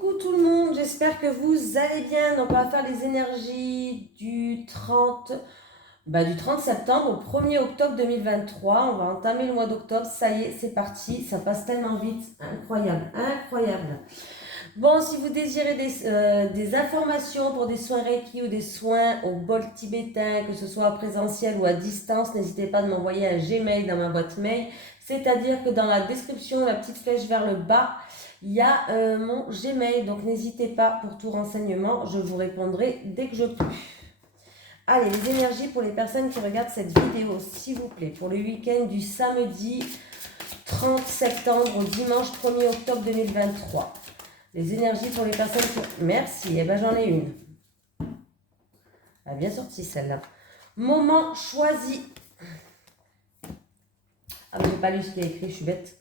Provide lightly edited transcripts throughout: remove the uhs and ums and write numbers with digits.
Coucou tout le monde, j'espère que vous allez bien. Donc on va faire les énergies du 30 septembre au 1er octobre 2023. On va entamer le mois d'octobre, ça y est, c'est parti, ça passe tellement vite, incroyable, incroyable. Bon, si vous désirez des informations pour des soins Reiki ou des soins au bol tibétain, que ce soit en présentiel ou à distance, n'hésitez pas à m'envoyer un Gmail dans ma boîte mail. C'est-à-dire que dans la description, la petite flèche vers le bas, il y a mon Gmail. Donc n'hésitez pas pour tout renseignement, je vous répondrai dès que je peux. Allez, les énergies pour les personnes qui regardent cette vidéo, s'il vous plaît, pour le week-end du samedi 30 septembre au dimanche 1er octobre 2023. Les énergies pour les personnes qui... Merci, eh ben j'en ai une. Elle a bien sorti celle-là. Moment choisi. Ah, mais j'ai pas lu ce qu'il y a écrit, je suis bête.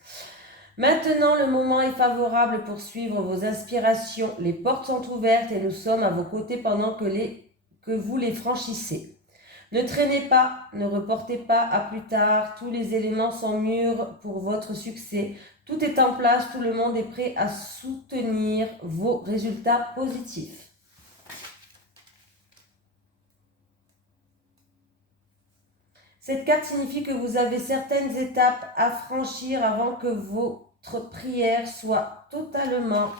Maintenant, le moment est favorable pour suivre vos inspirations. Les portes sont ouvertes et nous sommes à vos côtés pendant que vous les franchissez. Ne traînez pas, ne reportez pas à plus tard. Tous les éléments sont mûrs pour votre succès. Tout est en place, tout le monde est prêt à soutenir vos résultats positifs. Cette carte signifie que vous avez certaines étapes à franchir avant que votre prière soit totalement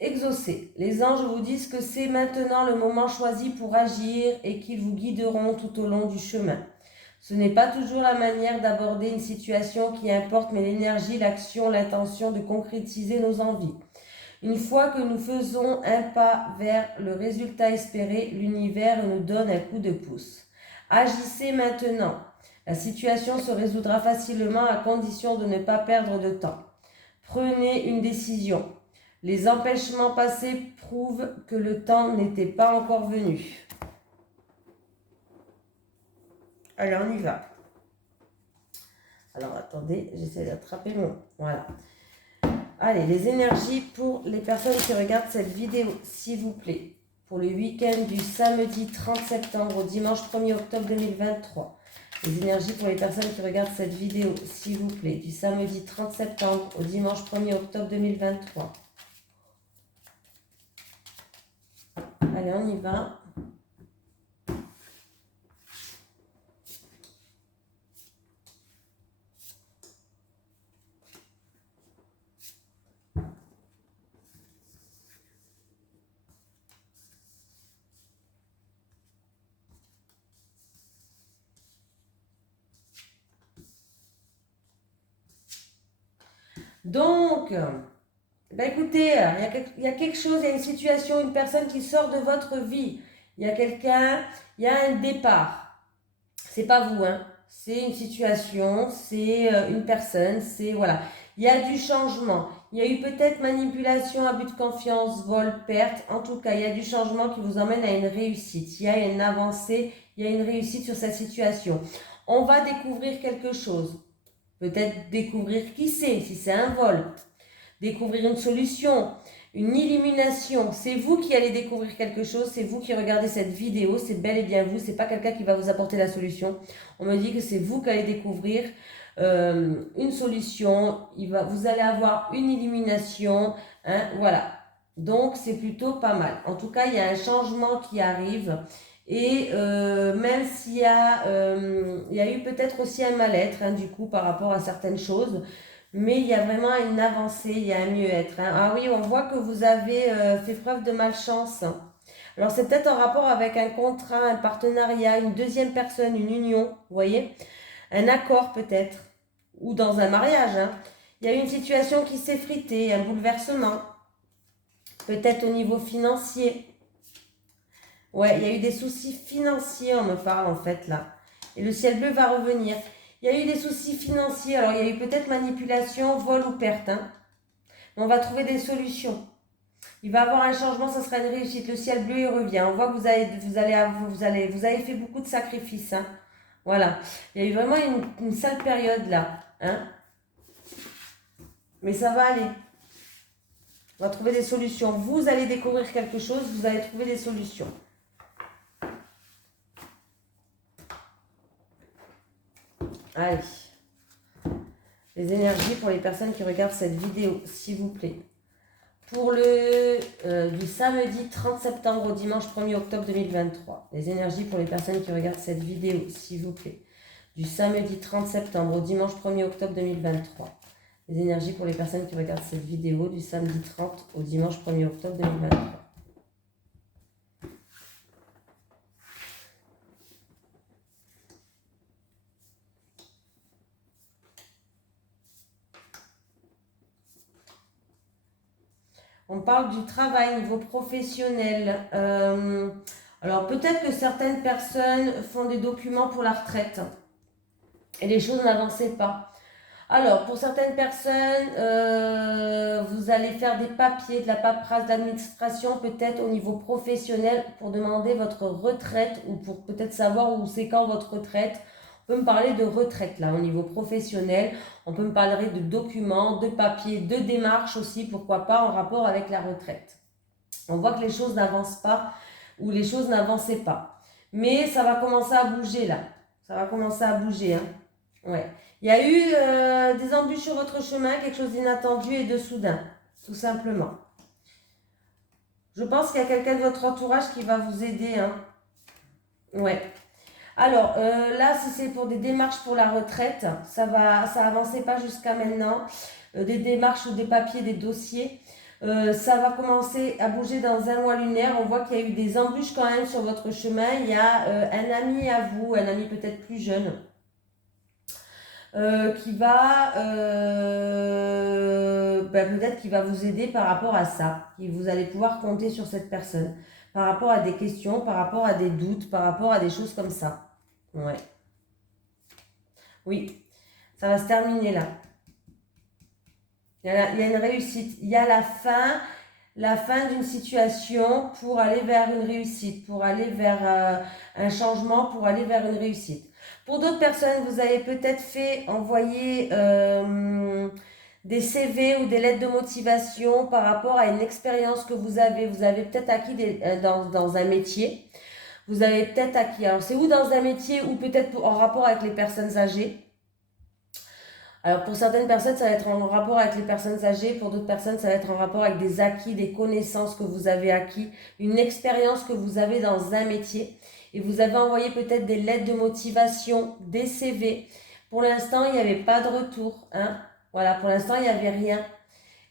exaucée. Les anges vous disent que c'est maintenant le moment choisi pour agir et qu'ils vous guideront tout au long du chemin. Ce n'est pas toujours la manière d'aborder une situation qui importe, mais l'énergie, l'action, l'intention de concrétiser nos envies. Une fois que nous faisons un pas vers le résultat espéré, l'univers nous donne un coup de pouce. Agissez maintenant. La situation se résoudra facilement à condition de ne pas perdre de temps. Prenez une décision. Les empêchements passés prouvent que le temps n'était pas encore venu. Allez, on y va. Alors, attendez, j'essaie d'attraper mon... Voilà. Allez, les énergies pour les personnes qui regardent cette vidéo, s'il vous plaît. Pour le week-end du samedi 30 septembre au dimanche 1er octobre 2023. Les énergies pour les personnes qui regardent cette vidéo, s'il vous plaît. Du samedi 30 septembre au dimanche 1er octobre 2023. Allez, on y va. Donc, écoutez, il y a quelque chose, il y a une situation, une personne qui sort de votre vie. Il y a quelqu'un, il y a un départ. C'est pas vous, hein. C'est une situation, c'est une personne, c'est voilà. Il y a du changement. Il y a eu peut-être manipulation, abus de confiance, vol, perte. En tout cas, il y a du changement qui vous emmène à une réussite. Il y a une avancée, il y a une réussite sur cette situation. On va découvrir quelque chose. Peut-être découvrir qui c'est, si c'est un vol. Découvrir une solution, une illumination. C'est vous qui allez découvrir quelque chose, c'est vous qui regardez cette vidéo, c'est bel et bien vous, c'est pas quelqu'un qui va vous apporter la solution. On me dit que c'est vous qui allez découvrir une solution, vous allez avoir une illumination, hein, voilà. Donc c'est plutôt pas mal. En tout cas, il y a un changement qui arrive. Et même s'il y a eu peut-être aussi un mal-être, hein, du coup, par rapport à certaines choses, mais il y a vraiment une avancée, il y a un mieux-être, hein. Ah oui, on voit que vous avez fait preuve de malchance. Alors c'est peut-être en rapport avec un contrat, un partenariat, une deuxième personne, une union, vous voyez, un accord peut-être, ou dans un mariage, hein. Il y a eu une situation qui s'est fritée, un bouleversement, peut-être au niveau financier. Ouais, il y a eu des soucis financiers, on me parle en fait là. Et le ciel bleu va revenir. Il y a eu des soucis financiers, alors il y a eu peut-être manipulation, vol ou perte, hein. Mais on va trouver des solutions. Il va y avoir un changement, ça sera une réussite. Le ciel bleu, il revient. On voit que vous avez fait beaucoup de sacrifices, hein. Voilà. Il y a eu vraiment une sale période là, hein. Mais ça va aller. On va trouver des solutions. Vous allez découvrir quelque chose, vous allez trouver des solutions. Allez. Les énergies pour les personnes qui regardent cette vidéo, s'il vous plaît. Pour le du samedi 30 septembre au dimanche 1er octobre 2023. Les énergies pour les personnes qui regardent cette vidéo, s'il vous plaît. Du samedi 30 septembre au dimanche 1er octobre 2023. Les énergies pour les personnes qui regardent cette vidéo du samedi 30 au dimanche 1er octobre 2023. On parle du travail niveau professionnel. Alors peut-être que certaines personnes font des documents pour la retraite et les choses n'avançaient pas. Alors pour certaines personnes, vous allez faire des papiers, de la paperasse d'administration peut-être au niveau professionnel pour demander votre retraite ou pour peut-être savoir où c'est quand votre retraite. On peut me parler de retraite là au niveau professionnel, on peut me parler de documents, de papiers, de démarches aussi, pourquoi pas en rapport avec la retraite. On voit que les choses n'avancent pas ou les choses n'avançaient pas. Mais ça va commencer à bouger là, ça va commencer à bouger. Hein. Ouais. Il y a eu des embûches sur votre chemin, quelque chose d'inattendu et de soudain, tout simplement. Je pense qu'il y a quelqu'un de votre entourage qui va vous aider. Hein. Ouais. Alors, là, si c'est pour des démarches pour la retraite, ça avançait pas jusqu'à maintenant. Des démarches ou des papiers, des dossiers. Ça va commencer à bouger dans un mois lunaire. On voit qu'il y a eu des embûches quand même sur votre chemin. Il y a un ami à vous, un ami peut-être plus jeune, qui va peut-être qui va vous aider par rapport à ça. Et vous allez pouvoir compter sur cette personne par rapport à des questions, par rapport à des doutes, par rapport à des choses comme ça. Ouais. Oui, ça va se terminer là. Il y a une réussite. Il y a la fin d'une situation pour aller vers une réussite, pour aller vers un changement, pour aller vers une réussite. Pour d'autres personnes, vous avez peut-être fait envoyer des CV ou des lettres de motivation par rapport à une expérience que vous avez. Vous avez peut-être acquis dans un métier. Vous avez peut-être acquis. Alors, c'est ou dans un métier ou peut-être en rapport avec les personnes âgées. Alors, pour certaines personnes, ça va être en rapport avec les personnes âgées. Pour d'autres personnes, ça va être en rapport avec des acquis, des connaissances que vous avez acquis, une expérience que vous avez dans un métier. Et vous avez envoyé peut-être des lettres de motivation, des CV. Pour l'instant, il n'y avait pas de retour. Hein. Voilà, pour l'instant, il n'y avait rien.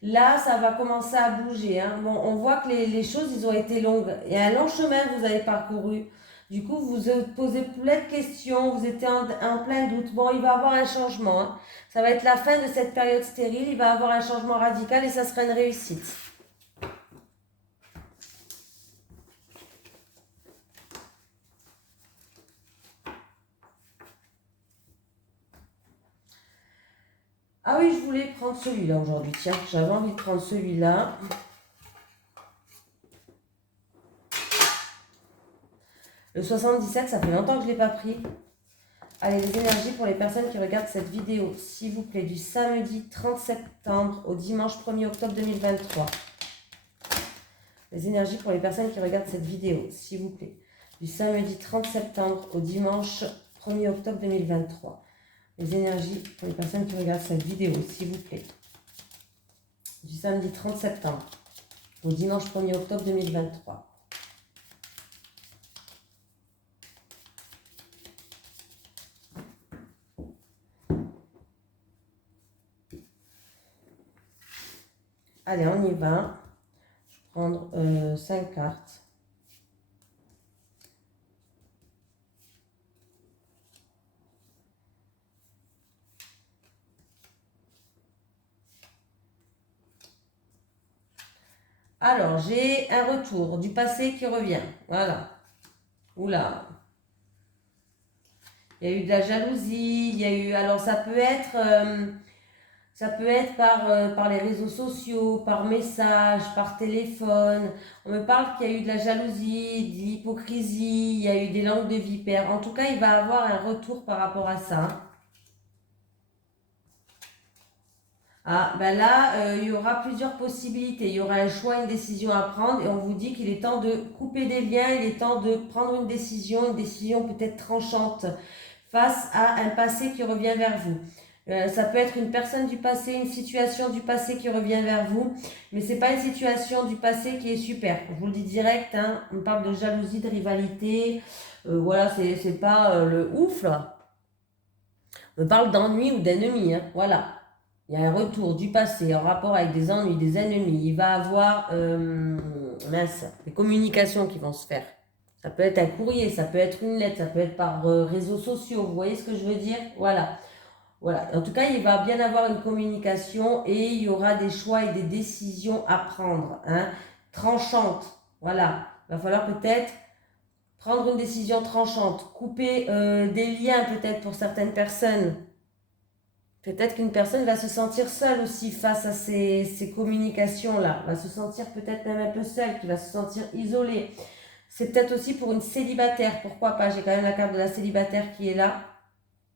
Là, ça va commencer à bouger. Hein. Bon, on voit que les choses, ils ont été longues. Il y a un long chemin que vous avez parcouru. Du coup, vous vous posez plein de questions, vous étiez en plein doute. Bon, il va y avoir un changement. Hein. Ça va être la fin de cette période stérile. Il va y avoir un changement radical et ça sera une réussite. Ah oui, je voulais prendre celui-là aujourd'hui. Tiens, j'avais envie de prendre celui-là. Le 77, ça fait longtemps que je ne l'ai pas pris. Allez, les énergies pour les personnes qui regardent cette vidéo, s'il vous plaît, du samedi 30 septembre au dimanche 1er octobre 2023. Les énergies pour les personnes qui regardent cette vidéo, s'il vous plaît, du samedi 30 septembre au dimanche 1er octobre 2023. Les énergies pour les personnes qui regardent cette vidéo, s'il vous plaît, du samedi 30 septembre au dimanche 1er octobre 2023. Allez, on y va. Je vais prendre 5 cartes. Alors, j'ai un retour du passé qui revient. Voilà. Oula. Il y a eu de la jalousie. Il y a eu... Alors, ça peut être par les réseaux sociaux, par message, par téléphone. On me parle qu'il y a eu de la jalousie, de l'hypocrisie, il y a eu des langues de vipère. En tout cas, il va avoir un retour par rapport à ça. Ah, ben là, il y aura plusieurs possibilités. Il y aura un choix, une décision à prendre et on vous dit qu'il est temps de couper des liens, il est temps de prendre une décision peut-être tranchante face à un passé qui revient vers vous. Ça peut être une personne du passé, une situation du passé qui revient vers vous, mais c'est pas une situation du passé qui est super. Je vous le dis direct, hein, on parle de jalousie, de rivalité, voilà, c'est pas le ouf là. On parle d'ennui ou d'ennemi, hein, voilà. Il y a un retour du passé en rapport avec des ennuis, des ennemis. Il va avoir mince, des communications qui vont se faire. Ça peut être un courrier, ça peut être une lettre, ça peut être par réseaux sociaux. Vous voyez ce que je veux dire? Voilà. Voilà. En tout cas, il va bien avoir une communication et il y aura des choix et des décisions à prendre, hein, tranchantes. Voilà. Il va falloir peut-être prendre une décision tranchante, couper des liens peut-être pour certaines personnes. Peut-être qu'une personne va se sentir seule aussi face à ces communications-là, va se sentir peut-être même un peu seule, qui va se sentir isolée. C'est peut-être aussi pour une célibataire, pourquoi pas, j'ai quand même la carte de la célibataire qui est là,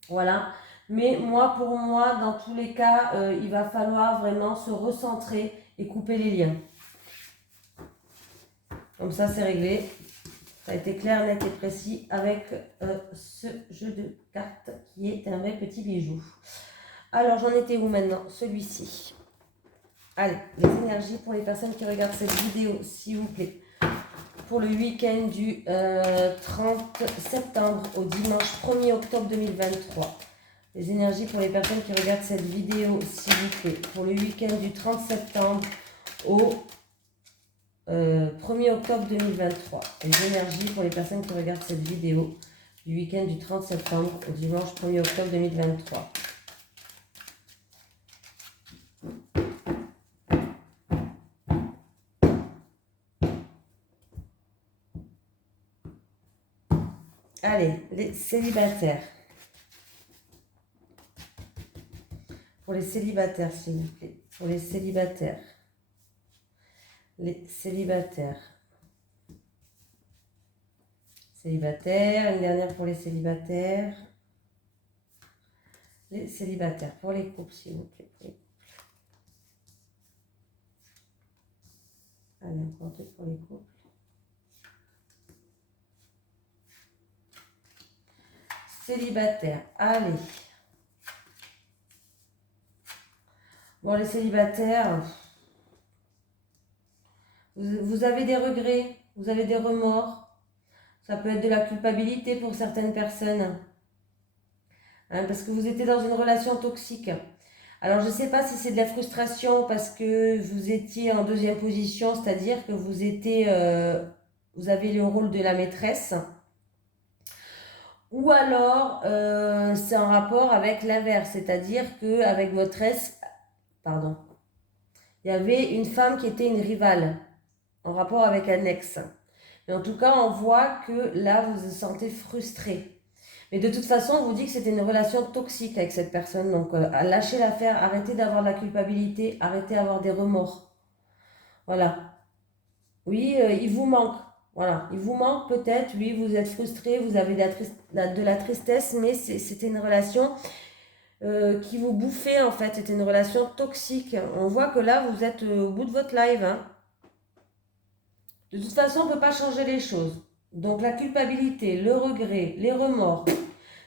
voilà. Mais moi, pour moi, dans tous les cas, il va falloir vraiment se recentrer et couper les liens. Comme ça, c'est réglé. Ça a été clair, net et précis avec ce jeu de cartes qui est un vrai petit bijou. Alors, j'en étais où maintenant? Celui-ci. Allez, les énergies pour les personnes qui regardent cette vidéo, s'il vous plaît. Pour le week-end du 30 septembre au dimanche 1er octobre 2023. Les énergies pour les personnes qui regardent cette vidéo, s'il vous plaît. Pour le week-end du 30 septembre au 1er octobre 2023. Les énergies pour les personnes qui regardent cette vidéo du week-end du 30 septembre au dimanche 1er octobre 2023. Allez, les célibataires. Pour les célibataires, s'il vous plaît. Pour les célibataires. Les célibataires. Célibataires. Une dernière pour les célibataires. Les célibataires. Pour les couples, s'il vous plaît. Allez, encore deux pour les couples. Célibataires. Allez. Bon, les célibataires, vous avez des regrets, vous avez des remords. Ça peut être de la culpabilité pour certaines personnes. Hein, parce que vous étiez dans une relation toxique. Alors, je ne sais pas si c'est de la frustration parce que vous étiez en deuxième position, c'est-à-dire que vous avez le rôle de la maîtresse. Ou alors, c'est en rapport avec l'inverse, c'est-à-dire qu'avec votre pardon, il y avait une femme qui était une rivale en rapport avec un ex. Mais en tout cas, on voit que là, vous vous sentez frustré. Mais de toute façon, on vous dit que c'était une relation toxique avec cette personne. Donc, lâchez l'affaire, arrêtez d'avoir de la culpabilité, arrêtez d'avoir des remords. Voilà. Oui, il vous manque. Voilà. Il vous manque peut-être, oui, vous êtes frustré, vous avez de la tristesse, mais c'était une relation qui vous bouffait en fait. C'était une relation toxique. On voit que là, vous êtes au bout de votre live. Hein. De toute façon, on ne peut pas changer les choses. Donc la culpabilité, le regret, les remords,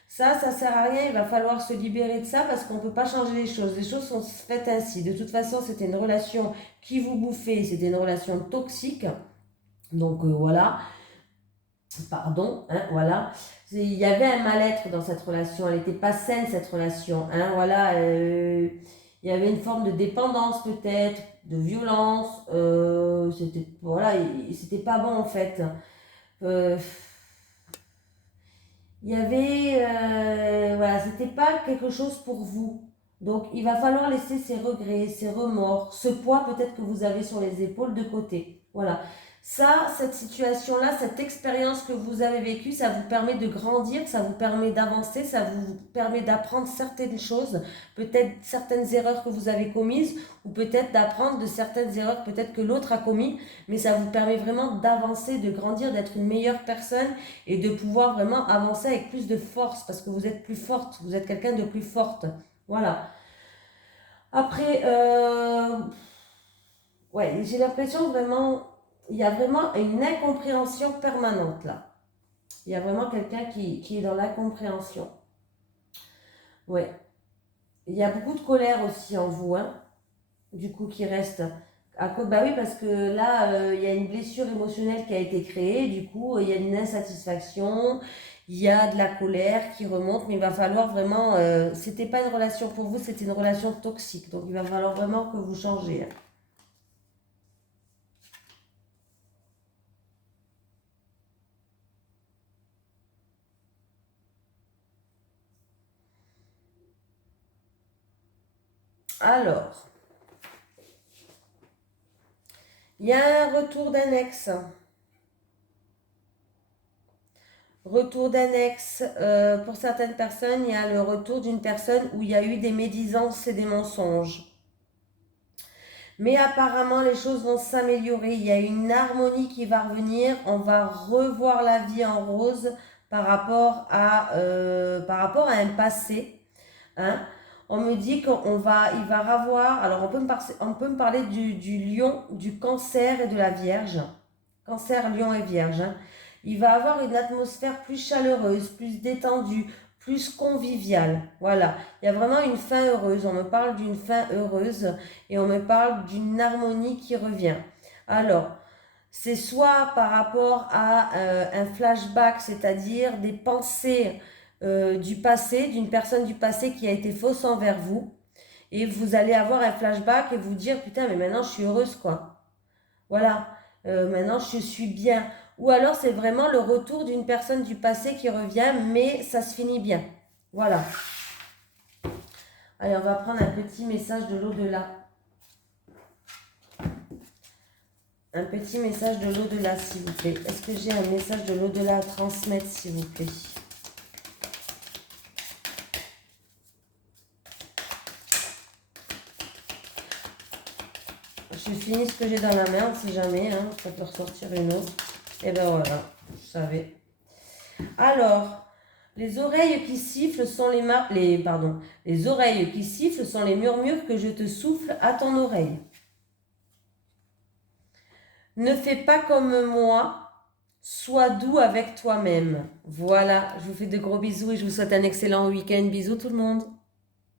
ça ne sert à rien. Il va falloir se libérer de ça parce qu'on ne peut pas changer les choses. Les choses sont faites ainsi. De toute façon, c'était une relation qui vous bouffait. C'était une relation toxique. Donc voilà. Pardon, hein, voilà. Il y avait un mal-être dans cette relation. Elle n'était pas saine, cette relation. Hein, voilà. Il y avait une forme de dépendance peut-être, de violence. C'était voilà, c'était pas bon en fait. Euh, il y avait, voilà, c'était pas quelque chose pour vous. Donc il va falloir laisser ces regrets, ces remords, ce poids peut-être que vous avez sur les épaules de côté. Voilà. Ça, cette situation-là, cette expérience que vous avez vécue, ça vous permet de grandir, ça vous permet d'avancer, ça vous permet d'apprendre certaines choses, peut-être certaines erreurs que vous avez commises, ou peut-être d'apprendre de certaines erreurs peut-être que l'autre a commis, mais ça vous permet vraiment d'avancer, de grandir, d'être une meilleure personne et de pouvoir vraiment avancer avec plus de force, parce que vous êtes plus forte, vous êtes quelqu'un de plus forte. Voilà. Après, ouais, j'ai l'impression vraiment, il y a vraiment une incompréhension permanente là. Il y a vraiment quelqu'un qui est dans l'incompréhension. Ouais. Il y a beaucoup de colère aussi en vous, hein, du coup, qui reste. Bah oui, parce que là, il y a une blessure émotionnelle qui a été créée, du coup, il y a une insatisfaction, il y a de la colère qui remonte, mais il va falloir vraiment, c'était pas une relation pour vous, c'était une relation toxique, donc il va falloir vraiment que vous changez, hein. Alors, il y a un retour d'un ex. Retour d'un ex, pour certaines personnes, il y a le retour d'une personne où il y a eu des médisances et des mensonges. Mais apparemment, les choses vont s'améliorer. Il y a une harmonie qui va revenir. On va revoir la vie en rose par rapport à un passé, hein. On me dit il va revoir. Alors, on peut me parler du lion, du cancer et de la vierge. Cancer, lion et vierge, hein. Il va avoir une atmosphère plus chaleureuse, plus détendue, plus conviviale. Voilà. Il y a vraiment une fin heureuse. On me parle d'une fin heureuse et on me parle d'une harmonie qui revient. Alors, c'est soit par rapport à un flashback, c'est-à-dire des pensées du passé, d'une personne du passé qui a été fausse envers vous. Et vous allez avoir un flashback et vous dire, putain, mais maintenant je suis heureuse, quoi. Voilà, maintenant je suis bien. Ou alors c'est vraiment le retour d'une personne du passé qui revient, mais ça se finit bien. Voilà. Allez, on va prendre un petit message de l'au-delà. Un petit message de l'au-delà, s'il vous plaît. Est-ce que j'ai un message de l'au-delà à transmettre, s'il vous plaît? Je finis ce que j'ai dans la main, si jamais, hein, ça peut ressortir une autre. Et ben voilà, vous savez. Alors, les oreilles qui sifflent sont les oreilles qui sifflent sont les murmures que je te souffle à ton oreille. Ne fais pas comme moi, sois doux avec toi-même. Voilà, je vous fais de gros bisous et je vous souhaite un excellent week-end. Bisous tout le monde.